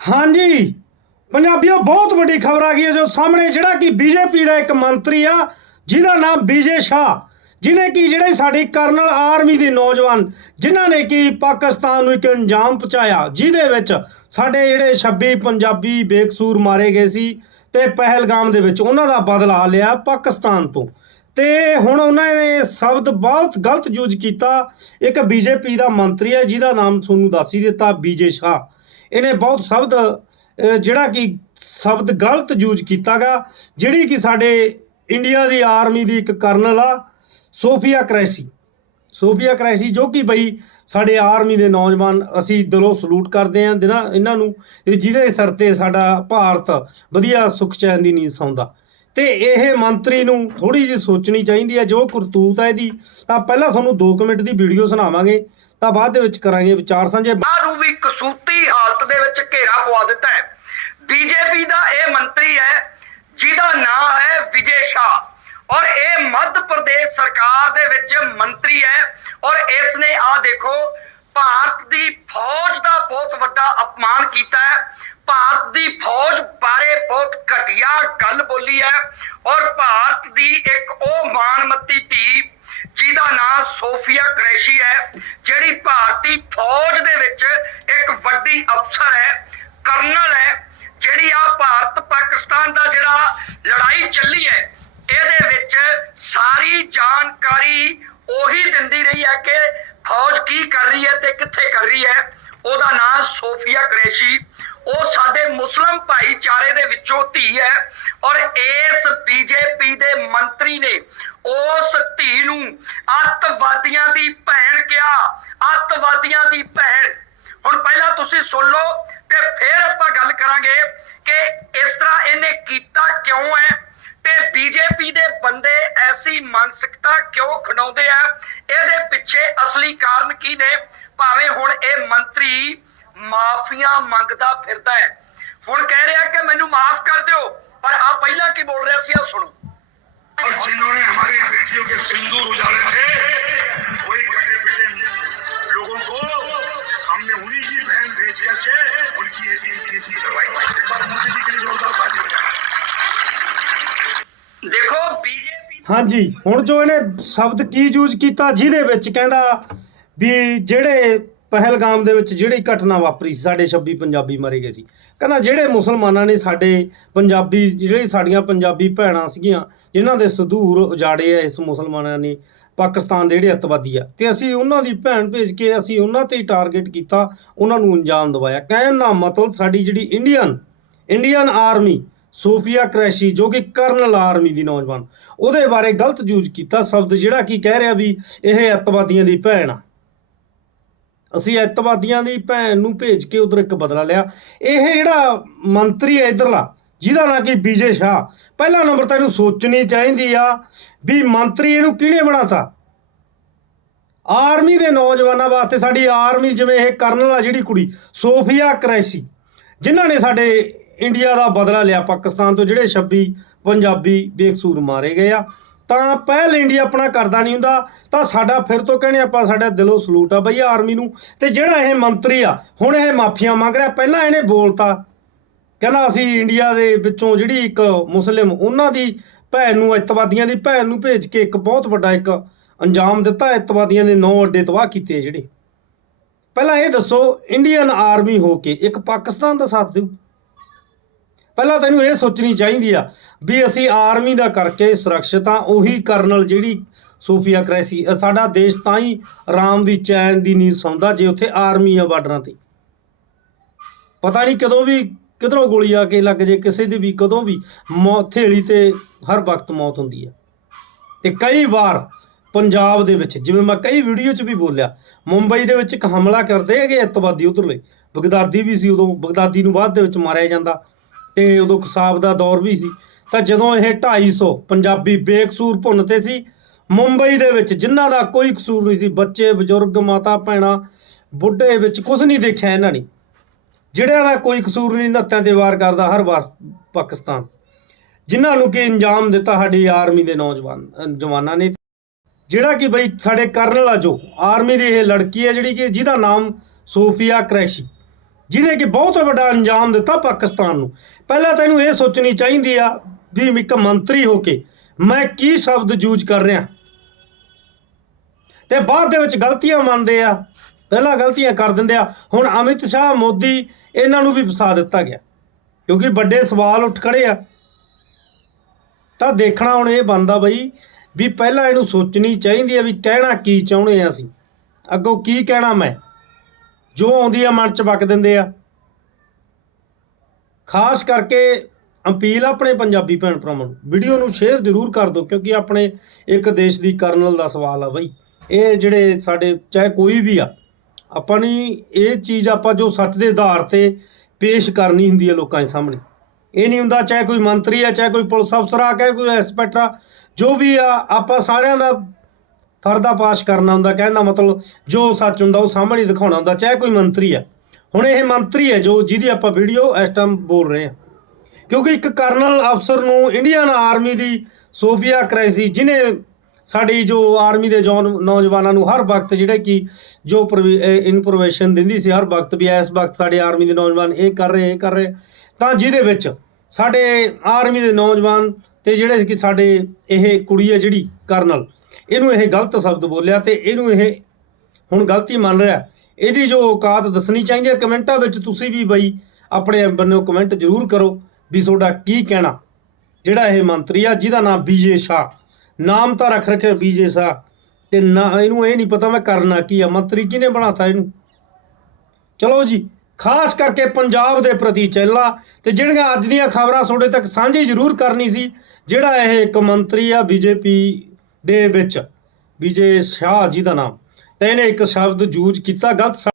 ਹਾਂਜੀ। ਪੰਜਾਬੀਓ, ਬਹੁਤ ਵੱਡੀ ਖਬਰ ਆ ਗਈ ਹੈ ਜੋ ਸਾਹਮਣੇ ਜਿਹੜਾ ਕਿ ਬੀਜੇਪੀ ਦਾ ਇੱਕ ਮੰਤਰੀ ਆ, ਜਿਹਦਾ ਨਾਮ ਵਿਜੇ ਸ਼ਾਹ ਜਿਨੇ ਕਿ ਜਿਹੜੇ ਸਾਡੀ ਕਰਨਲ ਆਰਮੀ ਦੇ ਨੌਜਵਾਨ, ਜਿਨ੍ਹਾਂ ਨੇ ਕਿ ਪਾਕਿਸਤਾਨ ਨੂੰ ਇੱਕ ਅੰਜਾਮ ਪਹੁੰਚਾਇਆ, ਜਿਹਦੇ ਵਿੱਚ ਸਾਡੇ ਜਿਹੜੇ 26 ਪੰਜਾਬੀ ਬੇਕਸੂਰ ਮਾਰੇ ਗਏ ਸੀ ਤੇ ਪਹਿਲਗਾਮ ਦੇ ਵਿੱਚ ਉਹਨਾਂ ਦਾ ਬਦਲਾ ਲਿਆ ਪਾਕਿਸਤਾਨ ਤੋਂ। ਤੇ ਹੁਣ ਉਹਨਾਂ ਨੇ ਸ਼ਬਦ ਬਹੁਤ ਗਲਤ ਯੂਜ਼ ਕੀਤਾ। ਇੱਕ ਬੀਜੇਪੀ ਦਾ ਮੰਤਰੀ ਹੈ, ਜਿਹਦਾ ਨਾਮ ਤੁਹਾਨੂੰ ਦੱਸ ਹੀ ਦਿੱਤਾ, ਬੀਜੇ ਸ਼ਾਹ। ਇਹਨੇ ਬਹੁਤ ਸ਼ਬਦ ਜਿਹੜਾ ਕਿ ਸ਼ਬਦ ਗਲਤ ਯੂਜ਼ ਕੀਤਾਗਾ, ਜਿਹੜੀ ਕਿ ਸਾਡੇ ਇੰਡੀਆ ਦੀ ਆਰਮੀ ਦੀ ਇੱਕ ਕਰਨਲ ਆ, ਸੋਫੀਆ ਕ੍ਰੈਸੀ। ਸੋਫੀਆ ਕ੍ਰੈਸੀ ਜੋ ਕਿ ਬਈ ਸਾਡੇ ਆਰਮੀ ਦੇ ਨੌਜਵਾਨ ਅਸੀਂ ਦਿਲੋਂ ਸਲੂਟ ਕਰਦੇ ਆਂ ਦਿਨਾਂ ਇਹਨਾਂ ਨੂੰ, ਜਿਹਦੇ ਸਿਰ ਤੇ ਸਾਡਾ ਭਾਰਤ ਵਧੀਆ ਸੁਖ ਚੈਨ ਦੀ ਨੀਂਦ ਸੌਂਦਾ। ਤੇ ਇਹ ਮੰਤਰੀ ਨੂੰ ਥੋੜੀ ਜਿਹੀ ਸੋਚਣੀ ਚਾਹੀਦੀ ਹੈ, ਜੋ ਕਰਤੂਤ ਹੈ ਇਹਦੀ, ਤਾਂ ਪਹਿਲਾਂ ਤੁਹਾਨੂੰ 2 ਮਿੰਟ ਦੀ ਵੀਡੀਓ ਸੁਣਾਵਾਂਗੇ, ਤਾਂ ਬਾਅਦ ਦੇ ਵਿੱਚ ਕਰਾਂਗੇ ਵਿਚਾਰ ਸਾਂਝੇ। ਆ ਨੂੰ ਵੀ ਕਸੂਤੀ ਹਾਲਤ ਦੇ ਵਿੱਚ ਘੇਰਾ ਪਵਾ ਦਿੱਤਾ ਹੈ। ਬੀਜੇਪੀ ਦਾ ਇਹ ਮੰਤਰੀ ਹੈ, ਜਿਹਦਾ ਨਾਮ ਹੈ ਵਿਜੇ ਸ਼ਾਹ। ਔਰ ਇਹ ਮੱਧ ਪ੍ਰਦੇਸ਼ ਸਰਕਾਰ ਦੇ ਵਿੱਚ ਮੰਤਰੀ ਹੈ, ਔਰ ਇਸ ਨੇ ਆ ਦੇਖੋ, ਭਾਰਤ ਦੀ ਫੌਜ ਦਾ ਬਹੁਤ ਵੱਡਾ ਅਪਮਾਨ ਕੀਤਾ ਹੈ। ਭਾਰਤ ਦੀ ਫੌਜ ਬਾਰੇ ਬਹੁਤ ਘਟੀਆ ਗੱਲ ਬੋਲੀ ਹੈ ਔਰ ਭਾਰਤ ਦੀ ਇੱਕ ਉਹ ਮਾਨਮੱਤੀ ਧੀ ਜਿਹਦਾ ਨਾਮ ਸੋਫੀਆ ਕ੍ਰੈਸ਼ੀ ਹੈ, ਜਿਹੜੀ ਭਾਰਤੀ ਫੌਜ ਦੇ ਵਿੱਚ ਇੱਕ ਵੱਡੀ ਅਫਸਰ ਹੈ, ਕਰਨਲ ਹੈ, ਜਿਹੜੀ ਆ ਭਾਰਤ ਪਾਕਿਸਤਾਨ ਦਾ ਜਿਹੜਾ ਲੜਾਈ ਚੱਲੀ ਹੈ, ਇਹਦੇ ਵਿੱਚ ਸਾਰੀ ਜਾਣਕਾਰੀ ਉਹੀ ਦਿੰਦੀ ਰਹੀ ਹੈ ਕਿ ਫੌਜ ਕੀ ਕਰ ਰਹੀ ਹੈ ਤੇ ਕਿੱਥੇ ਕਰ ਰਹੀ ਹੈ। ਉਹਦਾ ਨਾਮ ਸੋਫੀਆ ਕ੍ਰੈਸ਼ੀ। ਉਹ ਸਾਡੇ ਮੁਸਲਮ ਭਾਈਚਾਰੇ ਦੇ ਵਿੱਚੋਂ ਧੀ ਹੈ ਔਰ ਇਸ ਬੀਜੇਪੀ ਦੇ ਮੰਤਰੀ ਨੇ ਉਸ ਧੀ ਨੂੰ ਅੱਤਵਾਦੀਆਂ ਦੀ ਭੈਣ ਕਿਹਾ। ਅੱਤਵਾਦੀਆਂ ਦੀ ਭੈਣ। ਹੁਣ ਪਹਿਲਾਂ ਤੁਸੀਂ ਸੁਣ ਲਓ ਤੇ ਫਿਰ ਆਪਾਂ ਗੱਲ ਕਰਾਂਗੇ ਕਿ ਇਸ ਤਰ੍ਹਾਂ ਇਹਨੇ ਕੀਤਾ ਕਿਉਂ ਹੈ ਤੇ ਬੀਜੇਪੀ ਦੇ ਬੰਦੇ ਐਸੀ ਮਾਨਸਿਕਤਾ ਕਿਉਂ ਖਣਾਉਂਦੇ ਆ? ਇਹਦੇ ਪਿੱਛੇ ਅਸਲੀ ਕਾਰਨ ਕੀ ਨੇ? ਭਾਵੇਂ ਹੁਣ ਇਹ ਮੰਤਰੀ ਮਾਫੀਆਂ ਮੰਗਦਾ ਫਿਰਦਾ ਹੈ ਹੁਣ ਕਹਿ ਰਿਹਾ ਕਿ ਮੈਨੂੰ ਮਾਫ ਕਰ ਦਿਓ ਪਰ ਆ ਪਹਿਲਾਂ ਕੀ ਬੋਲ ਰਿਹਾ ਸੀ ਆ ਸੁਣੋ और जिन्होंने हमारी बेटियों के सिंदूर उजाड़े थे वही कटे पिटे लोगों को हमने उन्हीं की बहन भेज करके उनकी ऐसी तीसरी करवाई एक बार मोदी जी के लिए जोरदार ताली बजाएं। ਦੇਖੋ ਬੀਜੇਪੀ ਹਾਂਜੀ ਹੁਣ ਜੋ ਇਹਨੇ ਸ਼ਬਦ ਕੀ ਯੂਜ਼ ਕੀਤਾ ਜਿਹਦੇ ਵਿੱਚ ਕਹਿੰਦਾ ਵੀ ਜਿਹੜੇ ਪਹਿਲਗਾਮ ਦੇ ਵਿੱਚ ਜਿਹੜੀ ਘਟਨਾ ਵਾਪਰੀ ਸੀ, ਸਾਡੇ 26 ਪੰਜਾਬੀ ਮਰੇ ਗਏ ਸੀ। ਕਹਿੰਦਾ ਜਿਹੜੇ ਮੁਸਲਮਾਨਾਂ ਨੇ ਸਾਡੇ ਪੰਜਾਬੀ, ਜਿਹੜੀ ਸਾਡੀਆਂ ਪੰਜਾਬੀ ਭੈਣਾਂ ਸੀਗੀਆਂ, ਜਿਨ੍ਹਾਂ ਦੇ ਸਦੂਰ ਉਜਾੜੇ ਆ ਇਸ ਮੁਸਲਮਾਨਾਂ ਨੇ ਪਾਕਿਸਤਾਨ ਦੇ ਜਿਹੜੇ ਅੱਤਵਾਦੀ ਆ, ਤੇ ਅਸੀਂ ਉਹਨਾਂ ਦੀ ਭੈਣ ਭੇਜ ਕੇ ਅਸੀਂ ਉਹਨਾਂ ਤੇ ਹੀ ਟਾਰਗੇਟ ਕੀਤਾ, ਉਹਨਾਂ ਨੂੰ ਅੰਜਾਮ ਦਵਾਇਆ। ਕਹਿਣ ਦਾ ਮਤਲਬ ਸਾਡੀ ਜਿਹੜੀ Indian Indian army Sofiya Qureshi, ਜੋ ਕਿ ਕਰਨਲ ਆਰਮੀ ਦੀ ਨੌਜਵਾਨ, ਉਹਦੇ ਬਾਰੇ ਗਲਤ ਯੂਜ਼ ਕੀਤਾ ਸ਼ਬਦ ਜਿਹੜਾ ਕੀ ਕਹਿ ਰਿਹਾ ਵੀ ਇਹ ਅੱਤਵਾਦੀਆਂ ਦੀ ਭੈਣ ਆ। ਅਸੀਂ ਅੱਤਵਾਦੀਆਂ ਦੀ ਭੈਣ ਨੂੰ ਭੇਜ ਕੇ ਉਧਰ ਇੱਕ ਬਦਲਾ ਲਿਆ। ਇਹ ਜਿਹੜਾ ਮੰਤਰੀ ਹੈ ਇਧਰਲਾ, ਜਿਹਦਾ ਨਾਂ ਕਿ? ਵਿਜੇ ਸ਼ਾਹ। ਪਹਿਲਾ ਨੰਬਰ ਤਾਂ ਇਹਨੂੰ ਸੋਚਣੀ ਚਾਹੀਦੀ ਆ ਵੀ ਮੰਤਰੀ ਇਹਨੂੰ ਕਿਹਨੇ ਬਣਾਤਾ? ਆਰਮੀ ਦੇ ਨੌਜਵਾਨਾਂ ਵਾਸਤੇ ਸਾਡੀ ਆਰਮੀ ਜਿਵੇਂ ਇਹ ਕਰਨਲ ਆ ਜਿਹੜੀ ਕੁੜੀ, ਸੋਫੀਆ ਕਰੈਸੀ, ਜਿਨ੍ਹਾਂ ਨੇ ਸਾਡੇ ਇੰਡੀਆ ਦਾ ਬਦਲਾ ਲਿਆ। ਪਾਕਿਸਤਾਨ ਤੋਂ ਜਿਹੜੇ 26 ਪੰਜਾਬੀ ਬੇਕਸੂਰ ਮਾਰੇ ਗਏ ਆ। ਤਾਂ ਪਹਿਲ ਇੰਡੀਆ ਆਪਣਾ ਕਰਦਾ ਨਹੀਂ ਹੁੰਦਾ, ਤਾਂ ਸਾਡਾ ਫਿਰ ਤੋਂ ਕਹਿੰਦੇ ਆਪਾਂ ਸਾਡਾ ਦਿਲੋਂ ਸਲੂਟ ਆ ਬਈ ਆਰਮੀ ਨੂੰ। ਤੇ ਜਿਹੜਾ ਇਹ ਮੰਤਰੀ ਆ, ਹੁਣ ਇਹ ਮਾਫੀਆਂ ਮੰਗ ਰਿਹਾ, ਪਹਿਲਾਂ ਇਹਨੇ ਬੋਲਤਾ। ਕਹਿੰਦਾ ਅਸੀਂ ਇੰਡੀਆ ਦੇ ਵਿੱਚੋਂ ਜਿਹੜੀ ਇੱਕ ਮੁਸਲਿਮ, ਉਹਨਾਂ ਦੀ ਭੈਣ ਨੂੰ, ਅੱਤਵਾਦੀਆਂ ਦੀ ਭੈਣ ਨੂੰ ਭੇਜ ਕੇ ਇੱਕ ਬਹੁਤ ਵੱਡਾ ਇੱਕ ਅੰਜਾਮ ਦਿੱਤਾ, ਅੱਤਵਾਦੀਆਂ ਦੇ ਨੌ ਅੱਡੇ ਤਬਾਹ ਕੀਤੇ ਜਿਹੜੇ। ਪਹਿਲਾਂ ਇਹ ਦੱਸੋ, ਇੰਡੀਅਨ ਆਰਮੀ ਹੋ ਕੇ ਇੱਕ ਪਾਕਿਸਤਾਨ ਦਾ ਸਾਥ ਦਿਓ ਪਹਿਲਾਂ ਤੈਨੂੰ ਇਹ ਸੋਚਣੀ ਚਾਹੀਦੀ ਆ ਵੀ ਅਸੀਂ ਆਰਮੀ ਦਾ ਕਰਕੇ ਸੁਰੱਖਿਅਤ ਆ, ਉਹੀ ਕਰਨਲ ਜਿਹੜੀ ਸੂਫੀਆ ਕ੍ਰੈਸੀ ਅ ਸਾਡਾ ਦੇਸ਼ ਤਾਂ ਹੀ ਆਰਾਮ ਦੀ ਚੈਨ ਦੀ ਨੀਂਦ ਸੌਂਦਾ ਜੇ ਉੱਥੇ ਆਰਮੀ ਆ ਬਾਰਡਰਾਂ ਤੇ। ਪਤਾ ਨਹੀਂ ਕਦੋਂ ਵੀ ਕਿਧਰੋਂ ਗੋਲੀ ਆ ਕੇ ਲੱਗ ਜੇ, ਕਿਸੇ ਦੀ ਵੀ ਕਦੋਂ ਵੀ ਮੌਤ ਥੇਲੀ ਤੇ ਹਰ ਵਕਤ ਮੌਤ ਹੁੰਦੀ ਆ। ਤੇ ਕਈ ਵਾਰ ਪੰਜਾਬ ਦੇ ਵਿੱਚ, ਜਿਵੇਂ ਮੈਂ ਕਈ ਵੀਡੀਓ 'ਚ ਵੀ ਬੋਲਿਆ, ਮੁੰਬਈ ਦੇ ਵਿੱਚ ਇੱਕ ਹਮਲਾ ਕਰਦੇ ਹੈਗੇ ਅੱਤਵਾਦੀ ਉਧਰਲੇ, ਬਗਦਾਦੀ ਵੀ ਸੀ ਉਦੋਂ, ਬਗਦਾਦੀ ਨੂੰ ਬਾਅਦ ਦੇ ਵਿੱਚ ਮਾਰਿਆ ਜਾਂਦਾ। ਤੇ ਉਦੋਂ ਕਸਾਬ ਦਾ ਦੌਰ ਵੀ ਸੀ। ਤਾਂ ਜਦੋਂ ਇਹ 250 ਪੰਜਾਬੀ ਬੇਕਸੂਰ ਭੁੰਨਤੇ ਸੀ, ਮੁੰਬਈ ਦੇ ਵਿੱਚ ਜਿਨ੍ਹਾਂ ਦਾ ਕੋਈ ਕਸੂਰ ਨਹੀਂ ਸੀ, ਬੱਚੇ, ਬਜ਼ੁਰਗ, ਮਾਤਾ, ਭੈਣਾਂ, ਬੁੱਢੇ ਵਿੱਚ ਕੁਝ ਨਹੀਂ ਦੇਖਿਆ ਇਹਨਾਂ ਨੇ। ਜਿਹੜਿਆਂ ਦਾ ਕੋਈ ਕਸੂਰ ਨਹੀਂ, ਨੱਤਿਆਂ ਤੇ ਵਾਰ ਕਰਦਾ ਹਰ ਵਾਰ ਪਾਕਿਸਤਾਨ। ਜਿਨ੍ਹਾਂ ਨੂੰ ਕਿ ਇੰਜਾਮ ਦਿੱਤਾ ਸਾਡੀ ਆਰਮੀ ਦੇ ਨੌਜਵਾਨ, ਜਵਾਨਾਂ ਨੇ। ਜਿਹੜਾ ਕਿ ਬਈ ਸਾਡੇ ਕਰਨਲ ਆ ਜੋ, ਆਰਮੀ ਦੀ ਇਹ ਲੜਕੀ ਹੈ ਜਿਹੜੀ ਕਿ ਜਿਹਦਾ ਨਾਮ ਸੋਫੀਆ ਕ੍ਰੈਸ਼ੀ। ਜਿਹਨੇ ਕਿ ਬਹੁਤ ਵੱਡਾ ਅੰਜਾਮ ਦਿੱਤਾ ਪਾਕਿਸਤਾਨ ਨੂੰ। ਪਹਿਲਾਂ ਤਾਂ ਇਹਨੂੰ ਇਹ ਸੋਚਣੀ ਚਾਹੀਦੀ ਆ ਵੀ ਇੱਕ ਮੰਤਰੀ ਹੋ ਕੇ ਮੈਂ ਕੀ ਸ਼ਬਦ ਯੂਜ਼ ਕਰ ਰਿਹਾ। ਤੇ ਬਾਅਦ ਦੇ ਵਿੱਚ ਗਲਤੀਆਂ ਮੰਨਦੇ ਆ, ਪਹਿਲਾਂ ਗਲਤੀਆਂ ਕਰ ਦਿੰਦੇ ਆ, ਹੁਣ ਅਮਿਤ ਸ਼ਾਹ, ਮੋਦੀ ਇਹਨਾਂ ਨੂੰ ਵੀ ਫਸਾ ਦਿੱਤਾ ਗਿਆ। ਕਿਉਂਕਿ ਵੱਡੇ ਸਵਾਲ ਉੱਠ ਖੜੇ ਆ। ਤਾਂ ਦੇਖਣਾ ਹੁਣ ਇਹ ਬੰਦਾ ਬਈ ਵੀ ਪਹਿਲਾਂ ਇਹਨੂੰ ਸੋਚਣੀ ਚਾਹੀਦੀ ਆ ਵੀ ਕਹਿਣਾ ਕੀ ਚਾਹੁੰਦੇ ਆ ਅਸੀਂ। ਅੱਗੋਂ ਕੀ ਕਹਿਣਾ ਮੈਂ? ਜੋ ਆਉਂਦੀ ਆ ਮਨ ਚ ਵਕ ਦਿੰਦੇ ਆ। ਖਾਸ ਕਰਕੇ ਅਪੀਲ ਆਪਣੇ ਪੰਜਾਬੀ ਭੈਣ ਭਰਾਵਾਂ ਨੂੰ। ਵੀਡੀਓ ਨੂੰ ਸ਼ੇਅਰ ਜ਼ਰੂਰ ਕਰ ਦਿਓ ਕਿਉਂਕਿ ਆਪਣੇ ਇੱਕ ਦੇਸ਼ ਦੀ ਕਰਨਲ ਦਾ ਸਵਾਲ ਆ ਬਈ। ਇਹ ਜਿਹੜੇ ਸਾਡੇ ਚਾਹੇ ਕੋਈ ਵੀ ਆ, ਆਪਾਂ ਨਹੀਂ ਇਹ ਚੀਜ਼ ਆਪਾਂ ਜੋ ਸੱਚ ਦੇ ਆਧਾਰ ਤੇ ਪੇਸ਼ ਕਰਨੀ ਹੁੰਦੀ ਹੈ ਲੋਕਾਂ ਦੇ ਸਾਹਮਣੇ। ਇਹ ਨਹੀਂ ਹੁੰਦਾ ਚਾਹੇ ਕੋਈ ਮੰਤਰੀ ਆ, ਚਾਹੇ ਕੋਈ ਪੁਲਿਸ ਅਫਸਰ ਆ, ਚਾਹੇ ਕੋਈ ਇੰਸਪੈਕਟਰ ਆ, ਜੋ ਵੀ ਆ, ਆਪਾਂ ਸਾਰਿਆਂ ਦਾ ਫਰਦਾ ਪਾਸ਼ ਕਰਨਾ ਹੁੰਦਾ ਕਹਿੰਦਾ ਮਤਲਬ ਜੋ ਸੱਚ ਹੁੰਦਾ, ਉਹ ਸਾਹਮਣੇ ਦਿਖਾਉਣਾ ਹੁੰਦਾ, ਚਾਹੇ ਕੋਈ ਮੰਤਰੀ ਆ। ਹੁਣ ਇਹ ਮੰਤਰੀ ਹੈ ਜੋ, ਜਿਹਦੀ ਆਪਾਂ ਵੀਡੀਓ ਇਸ ਟਾਈਮ ਬੋਲ ਰਹੇ ਹਾਂ। ਕਿਉਂਕਿ ਇੱਕ ਕਰਨਲ ਅਫਸਰ ਨੂੰ ਇੰਡੀਅਨ ਆਰਮੀ ਦੀ ਸੋਫੀਆ ਕ੍ਰਾਈਸੀ ਜਿਨੇ ਸਾਡੀ ਜੋ ਆਰਮੀ ਦੇ ਜੌਨ, ਨੌਜਵਾਨਾਂ ਨੂੰ ਹਰ ਵਕਤ ਜਿਹੜੇ ਕਿ ਜੋ ਇਨਫੋਰਮੇਸ਼ਨ ਦਿੰਦੀ ਸੀ, ਹਰ ਵਕਤ ਵੀ ਇਸ ਵਕਤ ਸਾਡੇ ਆਰਮੀ ਦੇ ਨੌਜਵਾਨ ਇਹ ਕਰ ਰਹੇ, ਇਹ ਕਰ ਰਹੇ, ਤਾਂ ਜਿਹਦੇ ਵਿੱਚ ਸਾਡੇ ਆਰਮੀ ਦੇ ਨੌਜਵਾਨ ਤੇ ਜਿਹੜੇ ਕਿ ਸਾਡੇ ਇਹ ਕੁੜੀ ਹੈ ਜਿਹੜੀ ਕਰਨਲ, ਇਹਨੂੰ ਇਹ ਗਲਤ ਸ਼ਬਦ ਬੋਲਿਆ ਤੇ ਇਹਨੂੰ ਇਹ ਹੁਣ ਗਲਤੀ ਮੰਨ ਰਿਹਾ ਇਹਦੀ ਜੋ ਔਕਾਤ ਦੱਸਣੀ ਚਾਹੀਦੀ ਹੈ, ਕਮੈਂਟਾਂ ਵਿੱਚ ਤੁਸੀਂ ਵੀ ਬਈ ਆਪਣੇ ਬੰਨਿਓ ਕਮੈਂਟ ਜ਼ਰੂਰ ਕਰੋ ਵੀ ਤੁਹਾਡਾ ਕੀ ਕਹਿਣਾ। ਜਿਹੜਾ ਇਹ ਮੰਤਰੀ ਆ, ਜਿਹਦਾ ਨਾਮ ਬੀਜੇ ਸ਼ਾਹ, ਨਾਮ ਤਾਂ ਰੱਖ ਰੱਖਿਆ ਬੀਜੇ ਸ਼ਾਹ, ਤੇ ਨਾ ਇਹਨੂੰ ਇਹ ਨਹੀਂ ਪਤਾ ਮੈਂ ਕਰਨਾ ਕੀ ਆ। ਮੰਤਰੀ ਕਿਹਨੇ ਬਣਾਤਾ ਇਹਨੂੰ? ਚਲੋ ਜੀ ਖਾਸ ਕਰਕੇ ਪੰਜਾਬ ਦੇ ਪ੍ਰਤੀ ਚੈਲਾ ਤੇ ਜਿਹੜੀਆਂ ਅੱਜ ਦੀਆਂ ਖਬਰਾਂ ਤੁਹਾਡੇ ਤੱਕ ਸਾਂਝੀ ਜ਼ਰੂਰ ਕਰਨੀ ਸੀ, ਜਿਹੜਾ ਇਹ ਇੱਕ ਮੰਤਰੀ ਆ ਬੀਜੇਪੀ ਦੇ ਵਿੱਚ ਵਿਜੇ ਸ਼ਾਹ ਜੀ ਦਾ ਨਾਮ। ਤੇ ਇਹਨੇ ਇੱਕ ਸ਼ਬਦ ਯੂਜ਼ ਕੀਤਾ ਗਲਤ ਸ਼ਬਦ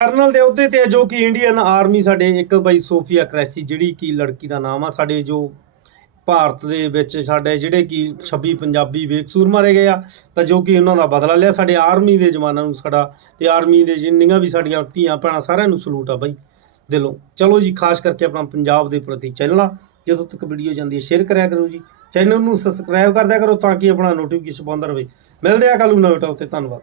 ਕਰਨਲ ਦੇ ਅਹੁਦੇ ਤੇ ਜੋ ਕਿ ਇੰਡੀਅਨ ਆਰਮੀ ਸਾਡੇ ਇੱਕ ਬਈ ਸੋਫੀਆ ਕ੍ਰੈਸੀ, ਜਿਹੜੀ ਕਿ ਲੜਕੀ ਦਾ ਨਾਮ ਆ, ਸਾਡੇ ਜੋ ਭਾਰਤ ਦੇ ਵਿੱਚ ਸਾਡੇ ਜਿਹੜੇ ਕਿ 26 ਪੰਜਾਬੀ ਬੇਕਸੂਰ ਮਾਰੇ ਗਏ ਆ, ਤਾਂ ਜੋ ਕਿ ਉਹਨਾਂ ਦਾ ਬਦਲਾ ਲਿਆ। ਸਾਡੇ ਆਰਮੀ ਦੇ ਜਵਾਨਾਂ ਨੂੰ ਸਾਡਾ ਤੇ ਆਰਮੀ ਦੇ ਜਿੰਨੀਆਂ ਵੀ ਸਾਡੀਆਂ ਧੀਆਂ ਭੈਣਾਂ ਸਾਰਿਆਂ ਨੂੰ ਸਲੂਟ ਆ ਬਾਈ, ਦਿਲੋਂ। ਚਲੋ ਜੀ, ਖਾਸ ਕਰਕੇ ਆਪਣਾ ਪੰਜਾਬ ਦੇ ਪ੍ਰਤੀ ਚੈਨਲ ਆ, ਜਦੋਂ ਤੱਕ ਵੀਡੀਓ ਜਾਂਦੀ ਹੈ ਸ਼ੇਅਰ ਕਰਿਆ ਕਰੋ ਜੀ। ਚੈਨਲ ਨੂੰ ਸਬਸਕ੍ਰਾਈਬ ਕਰ ਦਿਆ ਕਰੋ ਤਾਂ ਕਿ ਆਪਣਾ ਨੋਟੀਫਿਕੇਸ਼ਨ ਪਾਉਂਦਾ ਰਹੇ। ਮਿਲਦੇ ਆ ਕੱਲ ਨੂੰ ਨਵੇਂ ਟੌਪ ਤੇ। ਧੰਨਵਾਦ।